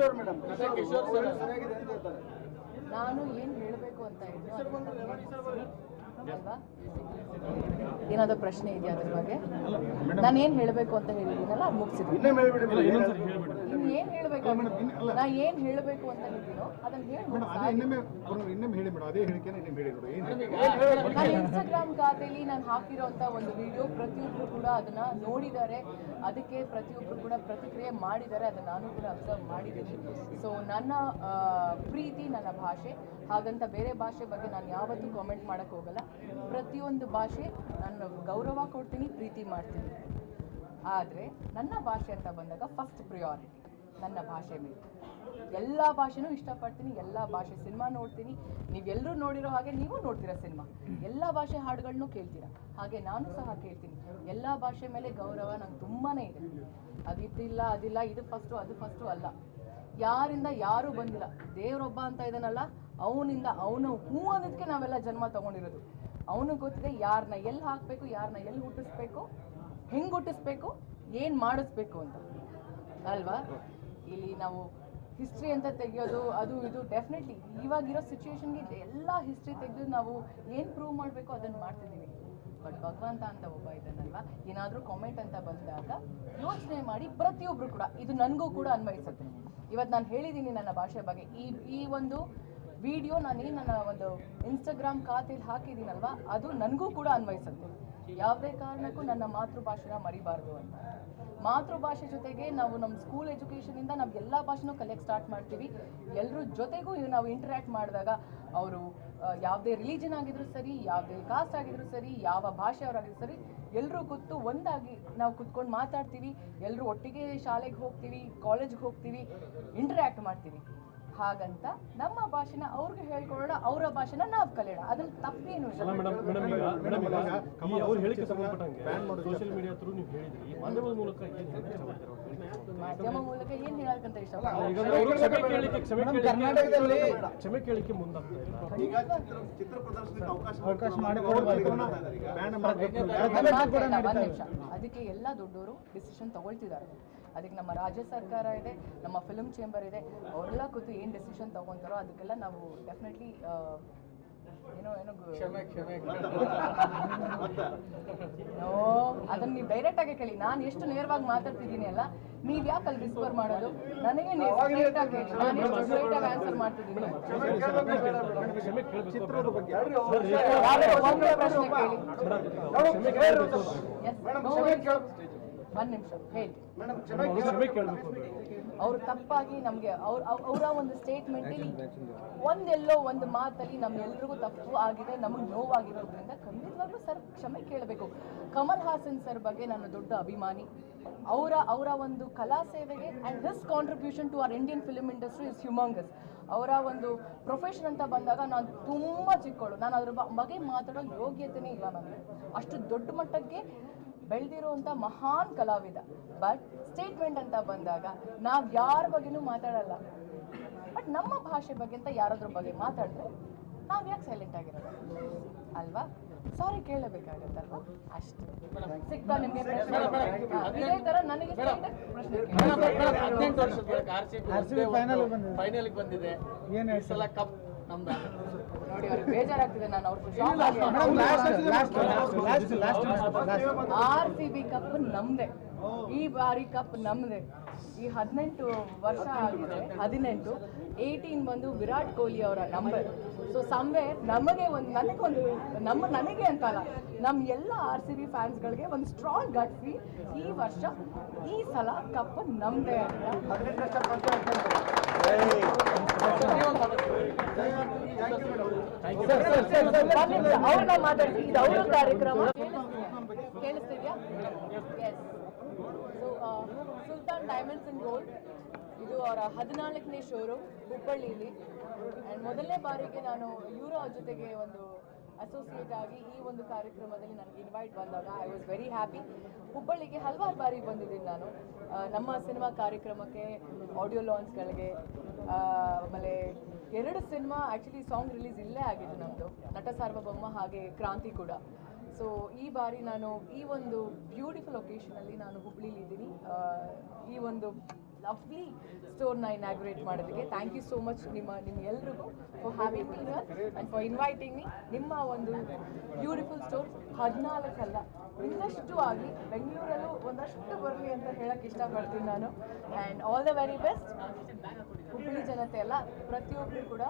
Kishore madam, Kishore ಸರಿಯಾಗಿದೆ ಅಂತ ಹೇಳ್ತಾರೆ. ನಾನು ಏನು ಹೇಳಬೇಕು ಅಂತ ಇದ್ದು ಅಲ್ವಾ, ಏನಾದರೂ ಪ್ರಶ್ನೆ ಇದೆಯಾ ಅದ್ರ ಬಗ್ಗೆ? ನಾನು ಏನು ಹೇಳಬೇಕು ಅಂತ ಹೇಳಿದ್ದೀನಲ್ಲ ಅದು ಮುಗಿಸಿದ್ದೀನಿ. ಇನ್ನು ಏನು ಹೇಳಬೇಕು, ನಾ ಏನು ಹೇಳಬೇಕು ಅಂತ ಹೇಳಿದ್ದೀನೋ ಅದನ್ನು ನಾನು ಇನ್ಸ್ಟಾಗ್ರಾಮ್ ಖಾತೆಯಲ್ಲಿ ನಾನು ಹಾಕಿರೋಂಥ ಒಂದು ವಿಡಿಯೋ ಪ್ರತಿಯೊಬ್ಬರು ಕೂಡ ಅದನ್ನು ನೋಡಿದ್ದಾರೆ, ಅದಕ್ಕೆ ಪ್ರತಿಯೊಬ್ಬರು ಕೂಡ ಪ್ರತಿಕ್ರಿಯೆ ಮಾಡಿದ್ದಾರೆ, ಅದನ್ನು ನಾನು ಕೂಡ ಅಬ್ಸರ್ವ್ ಮಾಡಿದ್ದೀನಿ. ಸೊ ನನ್ನ ಪ್ರೀತಿ ನನ್ನ ಭಾಷೆ, ಹಾಗಂತ ಬೇರೆ ಭಾಷೆ ಬಗ್ಗೆ ನಾನು ಯಾವತ್ತೂ ಕಾಮೆಂಟ್ ಮಾಡೋಕ್ಕೆ ಹೋಗಲ್ಲ. ಪ್ರತಿಯೊಂದು ಭಾಷೆ ನಾನು ಗೌರವ ಕೊಡ್ತೀನಿ, ಪ್ರೀತಿ ಮಾಡ್ತೀನಿ. ಆದರೆ ನನ್ನ ಭಾಷೆ ಅಂತ ಬಂದಾಗ ಫಸ್ಟ್ ಪ್ರಿಯಾರಿಟಿ ನನ್ನ ಭಾಷೆ ಮೇಲೆ. ಎಲ್ಲ ಭಾಷೆನೂ ಇಷ್ಟಪಡ್ತೀನಿ, ಎಲ್ಲ ಭಾಷೆ ಸಿನಿಮಾ ನೋಡ್ತೀನಿ. ನೀವೆಲ್ಲರೂ ನೋಡಿರೋ ಹಾಗೆ ನೀವು ನೋಡ್ತೀರಾ ಸಿನಿಮಾ, ಎಲ್ಲ ಭಾಷೆ ಹಾಡುಗಳನ್ನೂ ಕೇಳ್ತೀರಾ, ಹಾಗೆ ನಾನು ಸಹ ಕೇಳ್ತೀನಿ. ಎಲ್ಲ ಭಾಷೆ ಮೇಲೆ ಗೌರವ ನಂಗೆ ತುಂಬಾ ಇದೆ. ಅದಿದ್ದಿಲ್ಲ ಅದಿಲ್ಲ, ಇದು ಫಸ್ಟು ಅದು ಫಸ್ಟು ಅಲ್ಲ. ಯಾರಿಂದ ಯಾರೂ ಬಂದಿಲ್ಲ, ದೇವರೊಬ್ಬ ಅಂತ ಇದ್ದಾನಲ್ಲ, ಅವನಿಂದ ಅವನು ಹೂ ಅನ್ನೋದಕ್ಕೆ ನಾವೆಲ್ಲ ಜನ್ಮ ತೊಗೊಂಡಿರೋದು. ಅವನು ಗೊತ್ತಿದೆ ಯಾರನ್ನ ಎಲ್ಲಿ ಹಾಕಬೇಕು, ಯಾರನ್ನ ಎಲ್ಲಿ ಹುಟ್ಟಿಸ್ಬೇಕು, ಹೆಂಗೆ ಹುಟ್ಟಿಸ್ಬೇಕು, ಏನು ಮಾಡಿಸ್ಬೇಕು ಅಂತ ಅಲ್ವಾ. ಇಲ್ಲಿ ನಾವು ಹಿಸ್ಟ್ರಿ ಅಂತ ತೆಗೆಯೋದು ಅದು ಇದು ಡೆಫಿನೆಟ್ಲಿ ಇವಾಗಿರೋ ಸಿಚುವೇಶನ್ಗೆ ಎಲ್ಲ ಹಿಸ್ಟ್ರಿ ತೆಗೆದು ನಾವು ಏನು ಪ್ರೂವ್ ಮಾಡಬೇಕು ಅದನ್ನು ಮಾಡ್ತಿದ್ದೀವಿ. ಬಟ್ ಭಗವಂತ ಅಂತ ಒಬ್ಬ ಇದ್ದಾನಲ್ವಾ, ಏನಾದರೂ ಕಾಮೆಂಟ್ ಅಂತ ಬಂದಾಗ ಯೋಚನೆ ಮಾಡಿ ಪ್ರತಿಯೊಬ್ಬರು ಕೂಡ, ಇದು ನನಗೂ ಕೂಡ ಅನ್ವಯಿಸುತ್ತೆ. ಇವತ್ತು ನಾನು ಹೇಳಿದ್ದೀನಿ ನನ್ನ ಭಾಷೆ ಬಗ್ಗೆ, ಈ ಒಂದು ವಿಡಿಯೋ ನಾನೇನು ನನ್ನ ಒಂದು ಇನ್ಸ್ಟಾಗ್ರಾಮ್ ಖಾತೆಯಲ್ಲಿ ಹಾಕಿದ್ದೀನಲ್ವ, ಅದು ನನಗೂ ಕೂಡ ಅನ್ವಯಿಸುತ್ತೆ. ಯಾವುದೇ ಕಾರಣಕ್ಕೂ ನನ್ನ ಮಾತೃಭಾಷೆನ ಮರಿಬಾರ್ದು ಅಂತ. ಮಾತೃಭಾಷೆ ಜೊತೆಗೆ ನಾವು ನಮ್ಮ ಸ್ಕೂಲ್ ಎಜುಕೇಷನಿಂದ ನಾವು ಎಲ್ಲ ಭಾಷೆನೂ ಕಲಿಯಕ್ಕೆ ಸ್ಟಾರ್ಟ್ ಮಾಡ್ತೀವಿ. ಎಲ್ಲರ ಜೊತೆಗೂ ನಾವು ಇಂಟ್ರ್ಯಾಕ್ಟ್ ಮಾಡಿದಾಗ ಅವರು ಯಾವುದೇ ರಿಲಿಜನ್ ಆಗಿದ್ರು ಸರಿ, ಯಾವುದೇ ಕಾಸ್ಟ್ ಆಗಿದ್ರು ಸರಿ, ಯಾವ ಭಾಷೆಯವರಾಗಿದ್ರು ಸರಿ, ಎಲ್ಲರೂ ಕೂತು ಒಂದಾಗಿ ನಾವು ಕುತ್ಕೊಂಡು ಮಾತಾಡ್ತೀವಿ. ಎಲ್ಲರೂ ಒಟ್ಟಿಗೆ ಶಾಲೆಗೆ ಹೋಗ್ತೀವಿ, ಕಾಲೇಜ್ಗೆ ಹೋಗ್ತೀವಿ, ಇಂಟ್ರ್ಯಾಕ್ಟ್ ಮಾಡ್ತೀವಿ. ಹಾಗಂತ ನಮ್ಮ ಭಾಷೆನ ಅವ್ರಿಗೆ ಹೇಳ್ಕೊಳ್ಳೋಣ, ಅವರ ಭಾಷೆನ ನಾವು ಕಲಿಯೋಣ, ಅದ್ರಲ್ಲಿ ತಪ್ಪೇನು ಇಲ್ಲ. ಮಾಧ್ಯಮ ಮೂಲಕ ಏನು ಹೇಳಕ್ಕಂತ ಇಷ್ಟಪಡ್ತೀನಿ. ಕರ್ನಾಟಕದಲ್ಲಿ ಕ್ಷಮೆ ಕೇಳಿಕೆ ಮುಂದಾಗ್ತಾ ಒಂದು ನಿಮಿಷ, ಅದಕ್ಕೆ ಎಲ್ಲ ದೊಡ್ಡವರು ಡಿಸಿಷನ್ ತಗೊಳ್ತಿದ್ದಾರೆ. ಅದಕ್ಕೆ ನಮ್ಮ ರಾಜ್ಯ ಸರ್ಕಾರ ಇದೆ, ನಮ್ಮ ಫಿಲ್ಮ್ ಚೇಂಬರ್ ಇದೆ, ಅವರೆಲ್ಲ ಕೂತು ಏನು ಡಿಸಿಷನ್ ತಗೊತಾರೋ ಅದಕ್ಕೆಲ್ಲ ನಾವು ಡೆಫಿನೆಟ್ಲಿ ಅದನ್ನ ನೀವು ಡೈರೆಕ್ಟ್ ಆಗಿ ಕೇಳಿ. ನಾನು ಎಷ್ಟು ನೇರವಾಗಿ ಮಾತಾಡ್ತಿದ್ದೀನಿ ಅಲ್ಲ, ನೀವ್ ಯಾಕೆ ಅಲ್ಲಿ ಡಿಸ್ಕವರ್ ಮಾಡೋದು? ನನಗೆ ಸ್ಟ್ರೈಟ್ ಆಗಿ ಆನ್ಸರ್ ಮಾಡ್ತಿದ್ದೀನಿ. ಒಂದು ನಿಮಿಷ ಹೇಳಿ. ಅವರು ತಪ್ಪಾಗಿ ನಮಗೆ ಅವರ ಒಂದು ಸ್ಟೇಟ್ಮೆಂಟಲ್ಲಿ ಒಂದೆಲ್ಲೋ ಒಂದು ಮಾತಲ್ಲಿ ನಮ್ಮೆಲ್ರಿಗೂ ತಪ್ಪು ಆಗಿದೆ, ನಮಗೆ ನೋವಾಗಿರೋದ್ರಿಂದ ಖಂಡಿತವಾಗ್ಲೂ ಸರ್ ಕ್ಷಮೆ ಕೇಳಬೇಕು. ಕಮಲ್ ಹಾಸನ್ ಸರ್ ಬಗ್ಗೆ ನಾನು ದೊಡ್ಡ ಅಭಿಮಾನಿ. ಅವರ ಒಂದು ಕಲಾ ಸೇವೆಗೆ and his contribution to our Indian film industry is humongous. ಅವರ ಒಂದು ಪ್ರೊಫೆಷನ್ ಅಂತ ಬಂದಾಗ ನಾನು ತುಂಬ ಚಿಕ್ಕವಳು, ನಾನು ಅದ್ರ ಬಗ್ಗೆ ಮಾತಾಡೋ ಯೋಗ್ಯತೆನೇ ಇಲ್ಲ ನನಗೆ. ಅಷ್ಟು ದೊಡ್ಡ ಮಟ್ಟಕ್ಕೆ ಬೆಳೆದಿರುವಂಥ ಮಹಾನ್ ಕಲಾವಿದ. ಬಟ್ ಸ್ಟೇಟ್ಮೆಂಟ್ ಅಂತ ಬಂದಾಗ ನಾವು ಯಾರ ಬಗ್ಗೆನೂ ಮಾತಾಡಲ್ಲ. ಬಟ್ ನಮ್ಮ ಭಾಷೆ ಬಗ್ಗೆ ಅಂತ ಯಾರಾದ್ರ ಬಗ್ಗೆ ಮಾತಾಡಿದ್ರೆ ನಾವು ಯಾಕೆ ಸೈಲೆಂಟ್ ಆಗಿರೋದು ಅಲ್ವಾ? ಸಾರಿ ಕೇಳಬೇಕಾಗತ್ತಲ್ವಾ? ಅಷ್ಟೇ. ಸಿಗ್ತಾ ನಿಮಗೆ ಪ್ರಶ್ನೆ ಇದೇ ಥರ ನನಗೆ ಪ್ರಶ್ನೆ ನೋಡಿ, ಅವ್ರಿಗೆ ಬೇಜಾರಾಗ್ತಿದೆ. ನಾನು ಅವ್ರಿಗೆ RCB ಕಪ್ ನಮ್ದೆ, ಈ ಬಾರಿ ಕಪ್ ನಮ್ದೆ. ಈ 18 ವರ್ಷ ಆಗಿದೆ, 18 ಬಂದು ವಿರಾಟ್ ಕೊಹ್ಲಿ ಅವರ ನಂಬರ್. ಸೊ ಸಮ್ವೇರ್ ನಮಗೆ ನನಗೆ ಅಂತಲ್ಲ, ನಮ್ಮ ಎಲ್ಲ RCB ಫ್ಯಾನ್ಸ್ಗಳಿಗೆ ಒಂದು ಸ್ಟ್ರಾಂಗ್ ಗಟ್ ಫೀಲ್, ಈ ವರ್ಷ ಈ ಸಲ ಕಪ್ ನಮ್ದೆ ಅಂತ. ಅವ್ರನ್ನ ಮಾತಾಡ್ತೀವಿ, ಇದು ಅವ್ರ ಕಾರ್ಯಕ್ರಮ. ಕೇಳಿಸ್ತಿದ್ಯಾ? Yes. So Sultan Diamonds and Gold ಇದು ಅವರ 14ನೇ ಶೋರೂಮ್ ಹುಬ್ಬಳ್ಳಿಲಿ. ಆ್ಯಂಡ್ ಮೊದಲನೇ ಬಾರಿಗೆ ನಾನು ಇವರ ಜೊತೆಗೆ ಒಂದು ಅಸೋಸಿಯೇಟ್ ಆಗಿ ಈ ಒಂದು ಕಾರ್ಯಕ್ರಮದಲ್ಲಿ ನನಗೆ ಇನ್ವೈಟ್ ಬಂದಾಗ ಐ ವಾಸ್ ವೆರಿ ಹ್ಯಾಪಿ. ಹುಬ್ಬಳ್ಳಿಗೆ ಹಲವಾರು ಬಾರಿ ಬಂದಿದ್ದೀನಿ ನಾನು ನಮ್ಮ ಸಿನಿಮಾ ಕಾರ್ಯಕ್ರಮಕ್ಕೆ, ಆಡಿಯೋ ಲಾಂಚ್ಗಳಿಗೆ. ಆಮೇಲೆ 2 ಸಿನಿಮಾ ಆ್ಯಕ್ಚುಲಿ ಸಾಂಗ್ ರಿಲೀಸ್ ಇಲ್ಲೇ ಆಗಿದ್ದು ನಮ್ಮದು, ನಟ ಸಾರ್ವಭೌಮ ಹಾಗೆ ಕ್ರಾಂತಿ ಕೂಡ. ಸೊ ಈ ಬಾರಿ ನಾನು ಈ ಒಂದು ಬ್ಯೂಟಿಫುಲ್ ಒಕೇಶನಲ್ಲಿ ನಾನು ಹುಬ್ಬಳ್ಳಿಲಿದ್ದೀನಿ. ಈ ಒಂದು ಲವ್ಲಿ ಸ್ಟೋರ್ನ ಇನಾಗ್ರೇಟ್ ಮಾಡೋದಕ್ಕೆ. ಥ್ಯಾಂಕ್ ಯು ಸೋ ಮಚ್ ನಿಮ್ಮ ಎಲ್ರಿಗೂ for having me here and for inviting me. ನಿಮ್ಮ ಒಂದು ಬ್ಯೂಟಿಫುಲ್ ಸ್ಟೋರ್ 14 ಅಲ್ಲ, ಇನ್ನಷ್ಟು ಆಗಲಿ, ಬೆಂಗಳೂರಲ್ಲೂ ಒಂದಷ್ಟು ಬರಲಿ ಅಂತ ಹೇಳಕ್ಕೆ ಇಷ್ಟಪಡ್ತೀನಿ ನಾನು. And all the very best. Hubballi ಜನತೆ ಎಲ್ಲ ಪ್ರತಿಯೊಬ್ಬರು ಕೂಡ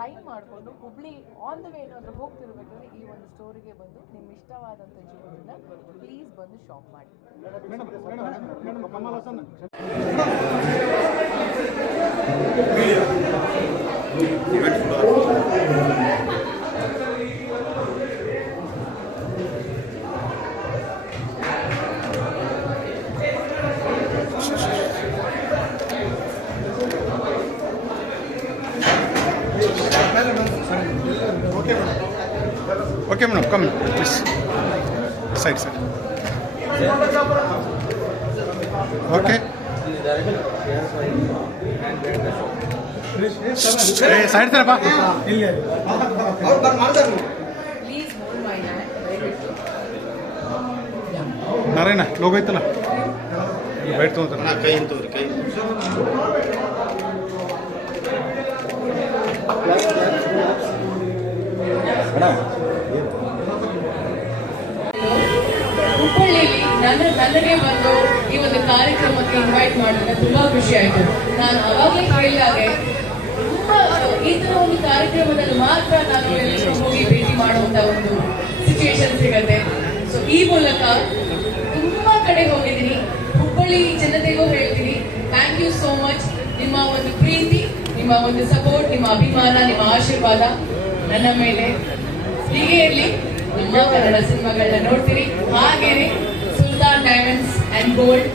ಟೈಮ್ ಮಾಡಿಕೊಂಡು ಹುಬ್ಳಿ ಆನ್ ದ ವೇ ಏನಾದರೂ ಹೋಗ್ತಿರ್ಬೇಕಾದ್ರೆ ಈ ಒಂದು ಸ್ಟೋರಿಗೆ ಬಂದು ನಿಮ್ಮ ಇಷ್ಟವಾದಂಥ ಜೀವನದಿಂದ ಪ್ಲೀಸ್ ಬಂದು ಶಾಪ್ ಮಾಡಿ. Okay, madam, come please. Side. Okay. Hey, side sir, pa. Please hold my hand. Narayana, logo itala. Wait to na kai into kai. ಹುಬ್ಬಳ್ಳಿಯಲ್ಲಿ ನನಗೆ ಬಂದು ಈ ಒಂದು ಕಾರ್ಯಕ್ರಮಕ್ಕೆ ಇನ್ವೈಟ್ ಮಾಡಿದ್ರೆ ತುಂಬಾ ಖುಷಿ ಆಯ್ತು. ನಾನು ಅವಾಗಲೇ ಹೇಳಿದಾಗೆ ಈ ತರ ಒಂದು ಕಾರ್ಯಕ್ರಮದಲ್ಲಿ ಮಾತ್ರ ನಾನು ಹೋಗಿ ಭೇಟಿ ಮಾಡುವಂತ ಒಂದು ಸಿಚುವೇಶನ್ ಸಿಗತ್ತೆ. ಸೊ ಈ ಮೂಲಕ ತುಂಬಾ ಕಡೆ ಹೋಗಿದ್ದೀನಿ, ಹುಬ್ಬಳ್ಳಿ ಜನತೆಗೂ ಹೇಳ್ತೀನಿ ಥ್ಯಾಂಕ್ ಯು ಸೋ ಮಚ್. ನಿಮ್ಮ ಒಂದು ಪ್ರೀತಿ, ನಿಮ್ಮ ಒಂದು ಸಪೋರ್ಟ್, ನಿಮ್ಮ ಅಭಿಮಾನ, ನಿಮ್ಮ ಆಶೀರ್ವಾದ ನನ್ನ ಮೇಲೆ ಹೀಗೆ ಇರಲಿ. ನಮ್ಮ ಕನ್ನಡ ಸಿನಿಮಾಗಳನ್ನ ನೋಡ್ತೀರಿ, ಹಾಗೇನೆ ಸುಲ್ತಾನ್ ಡೈಮಂಡ್ಸ್ ಅಂಡ್ ಗೋಲ್ಡ್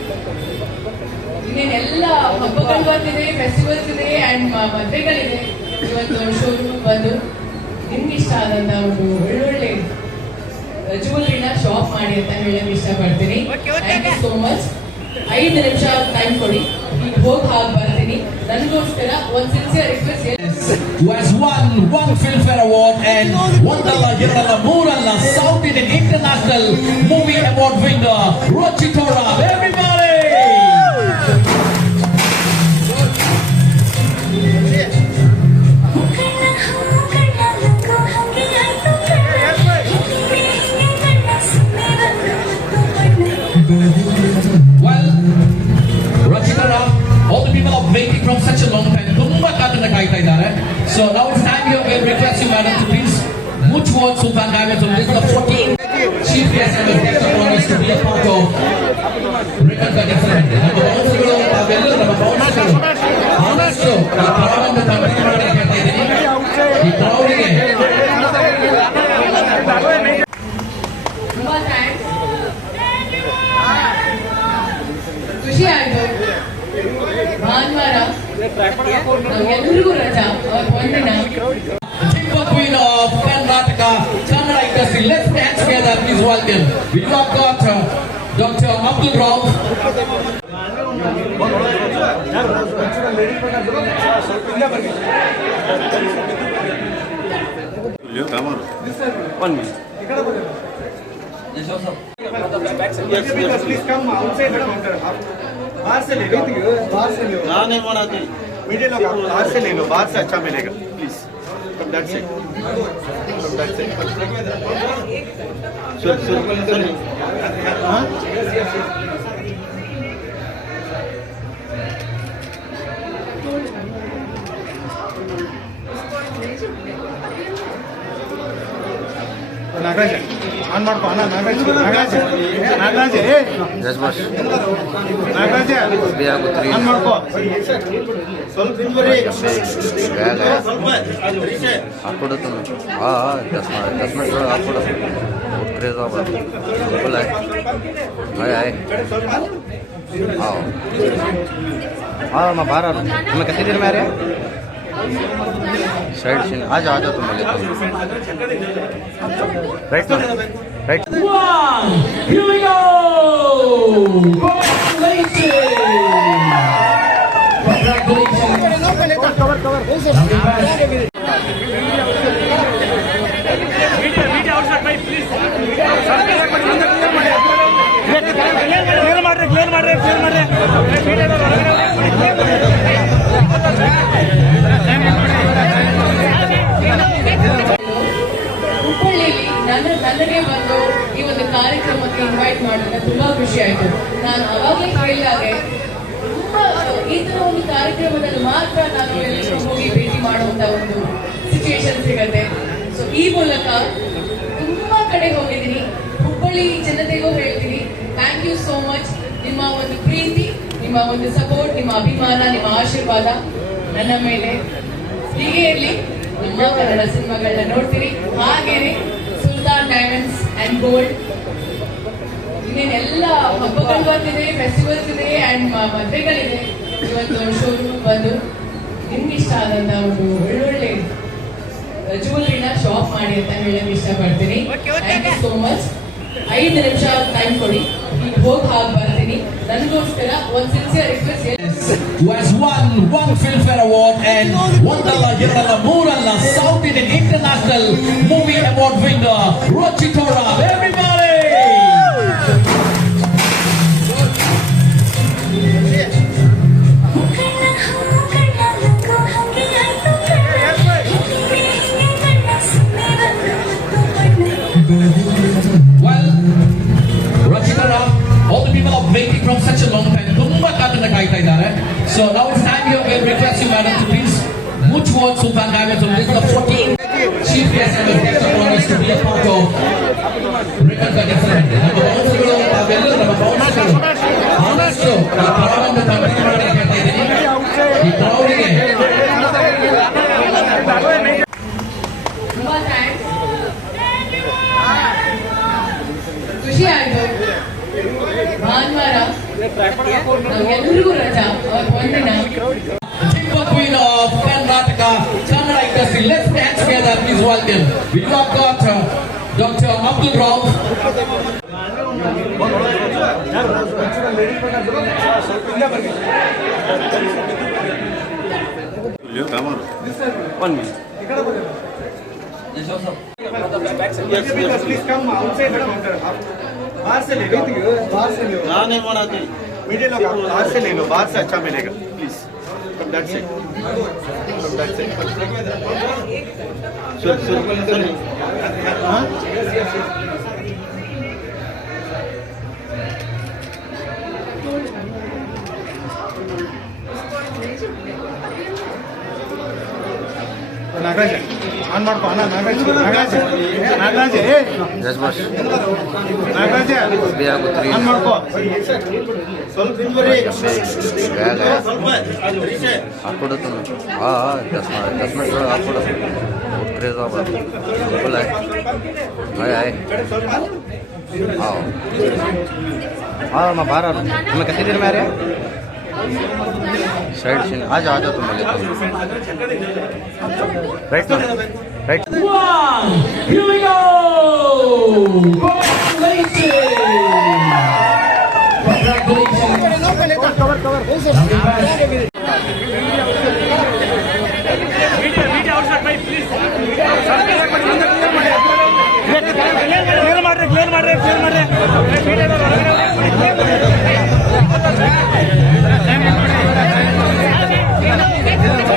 ಇನ್ನೇನೆಲ್ಲ ಹಬ್ಬಗಳು ಬಂದಿದೆ, ಫೆಸ್ಟಿವಲ್ಸ್ ಇದೆ ಅಂಡ್ ಮದುವೆಗಳಿದೆ. ಇವತ್ತು ಶೋರೂಮ್ ಬಂದು ನಿಮ್ಗೆ ಇಷ್ಟ ಆದಂತ ಒಂದು ಒಳ್ಳೊಳ್ಳೆ ಜ್ಯುವೆಲ್ರಿನ ಶಾಪ್ ಮಾಡಿ ಅಂತ ಹೇಳಕ್ ಇಷ್ಟಪಡ್ತೀನಿ. Thank you so much. 5 ನಿಮಿಷ ಟೈಮ್ ಕೊಡಿ, ಈಗ ಹೋಗಿ ಬರ್ತೀನಿ. ನನಗೋಸ್ಕರ ಒಂದು sincere request, who has won 1 Filmfare Award and Mooralla South Indian International Movie Award winner, Ruchi Thora. Everybody! Well, Ruchi Thora, all the people are waiting from such a long time. So now it's time here. We'll request you, madam, to please move towards Sultan Diamonds. This is the 14th chief guest and the guest of honors to be a part of ribbon cutting ceremony. Our bouncers are our bouncers. Honest to the crowd and the country ಮಾಡ್ತಾ ಇದ್ದೀನಿ. ಈ crowdಗೆ ತುಂಬಾ thanks, ಖುಷಿ ಆಯ್ತು. ಭಾನುವಾರ ನಮ್ಗೆಲ್ಲರಿಗೂ ರಜಾ, ಒಂದಿನ. Timber Queen of Karnataka, Kannada industry. Let's dance together, please welcome. We have got Dr. Abdul Rauf. One minute. Yes, please come outside the counter. बाहर से ले लो, हाँ नहीं बनाते मिडिल ऑफ बाहर से ले लो, बाहर से अच्छा मिलेगा please. From that side, from that side. Sir. हाँ ನಾಗರಾಜ್ ಆನ್ ಮಾಡ್ಕೊ ಅಣ್ಣ. ನಾಗರಾಜ್ ಆನ್ ಮಾಡ್ಕೊ. ಹಾಕ್ಕೊಡು ಹಾಂ 10 ಮಿನಿಟ್ ಹಾಕ್ಕೊಡು. बिल्कुल है आए हाँ हाँ मैं बाहर आ रहा हूँ. मैं कितनी देर में आ रहे हैं? साइड सीन आ जाओ तुम बोले right right. Here we go. Congratulations. Clear ಮಾಡ್ರಿ ಮಾಡಿದಾಗ ತುಂಬಾ ಖುಷಿ ಆಯ್ತು. ನಾನು ಅವಾಗಲೇ ಹೇಳಿದಾಗೆ ತುಂಬಾ ಈ ತರ ಒಂದು ಕಾರ್ಯಕ್ರಮದಲ್ಲಿ ಮಾತ್ರ ನಾನು ಎಲ್ಲರೂ ಹೋಗಿ ಭೇಟಿ ಮಾಡುವಂತ ಒಂದು ಸಿಚುವೇಶನ್ ಸಿಗತ್ತೆ. ಸೊ ಈ ಮೂಲಕ ತುಂಬಾ ಕಡೆ ಹೋಗಿದ್ದೀನಿ, ಹುಬ್ಬಳ್ಳಿ ಜನತೆಗೂ ಹೇಳ್ತೀನಿ, ಥ್ಯಾಂಕ್ ಯು ಸೋ ಮಚ್. ನಿಮ್ಮ ಒಂದು ಪ್ರೀತಿ, ನಿಮ್ಮ ಒಂದು ಸಪೋರ್ಟ್, ನಿಮ್ಮ ಅಭಿಮಾನ, ನಿಮ್ಮ ಆಶೀರ್ವಾದ ನನ್ನ ಮೇಲೆ ಹೀಗೆ ಇರಲಿ. ನಮ್ಮ ಕನ್ನಡ ಸಿನಿಮಾಗಳನ್ನ ನೋಡ್ತೀರಿ. ಹಾಗೇನೆ ಸುಲ್ತಾನ್ ಡೈಮಂಡ್ಸ್ ಅಂಡ್ ಗೋಲ್ಡ್ ಇನ್ನೇನೆಲ್ಲ ಹಬ್ಬಗಳು ಬರ್ತಿದೆ, ಫೆಸ್ಟಿವಲ್ಸ್ ಇದೆ ಅಂಡ್ ಮದುವೆಗಳಿದೆ. ಇವತ್ತು ಶೋರೂಮ್ ಬಂದು ನಿಮ್ಗೆ ಇಷ್ಟ ಆದಂತ ಒಂದು ಒಳ್ಳೊಳ್ಳೆ ಜ್ಯುವೆಲ್ರಿನ ಶಾಪ್ ಮಾಡಿ ಅಂತ ಹೇಳಕ್ ಇಷ್ಟಪಡ್ತೀನಿ. Thank you so much. 5 ನಿಮಿಷ ಟೈಮ್ ಕೊಡಿ, ಈಗ ಹೋಗಿ ಹಾಗೆ ಬರ್ತೀನಿ. ನನಗೋಸ್ಕರ ಒಂದು sincere request. who has won 1 Filmfare Award and Ondalla Yerala Mooralla South Indian International Movie Award winner Ruchitora. Everybody! Well, Ruchitora, all the people are waiting from such a long time. ತುಂಬಾ ಕಾತುರ ಕಾಯ್ತಾ ಇದ್ದಾರೆ. So now it's time here. We'll request you, madam, to please move towards Sultan Diamonds of the 14th chief guest and the guest of honors to be a part of ribbon cutting ceremony. ನಮ್ಮ ಬೌನ್ಸರ್ಗಳು ತಾವೆಲ್ಲರೂ ನಮ್ಮ ಬೌನ್ಸರ್ಗಳು ಆದಷ್ಟು ಈ ಕ್ರೌಡನ್ನು continue ಮಾಡಲಿಕ್ಕೆ ಹೇಳ್ತಾ ಇದ್ದೀನಿ. ಈ ಕ್ರೌಡಿಗೆ ತುಂಬಾ ಥ್ಯಾಂಕ್ಸ್, ಖುಷಿ ಆಯ್ತು. ಭಾನುವಾರ ನಮ್ಗೆಲ್ರಿಗೂ ರಜಾ, ಅವತ್ತು ಒಂದಿನ. Timber Queen of Karnataka, Kannada industry. Let's dance together. Please welcome. We have got Dr. Abdul Rauf. Please come outside the counter. बाहर से ले लो, हाँ नहीं बनाते, मिडिल ऑफ बाहर से ले लो, बाहर से अच्छा मिलेगा, please from that side, from that side. Sir, हाँ? ನಾಗರಾಜ್ ಆನ್ ಮಾಡ್ಕೊ ಅಣ್ಣ. Nagaraj Yes, boss. Nagaraj on ಮಾಡ್ಕೊ. ಸ್ವಲ್ಪ ಹಾಕ್ಬಿಡುತ್ತ. ಹಾಂ 10 ಮಿನಿಟ್ ಹಾಕ್ಬಿಡು. ಬಿಲ್ है हाँ हाँ मैं बाहर आ रहा हूँ. तुम्हें कितनी देर में आ रहे हैं? साइड सीन आ जाओ तुम बोले right right. One, here we go! Congratulations! Clear ಮಾಡ್ರಿ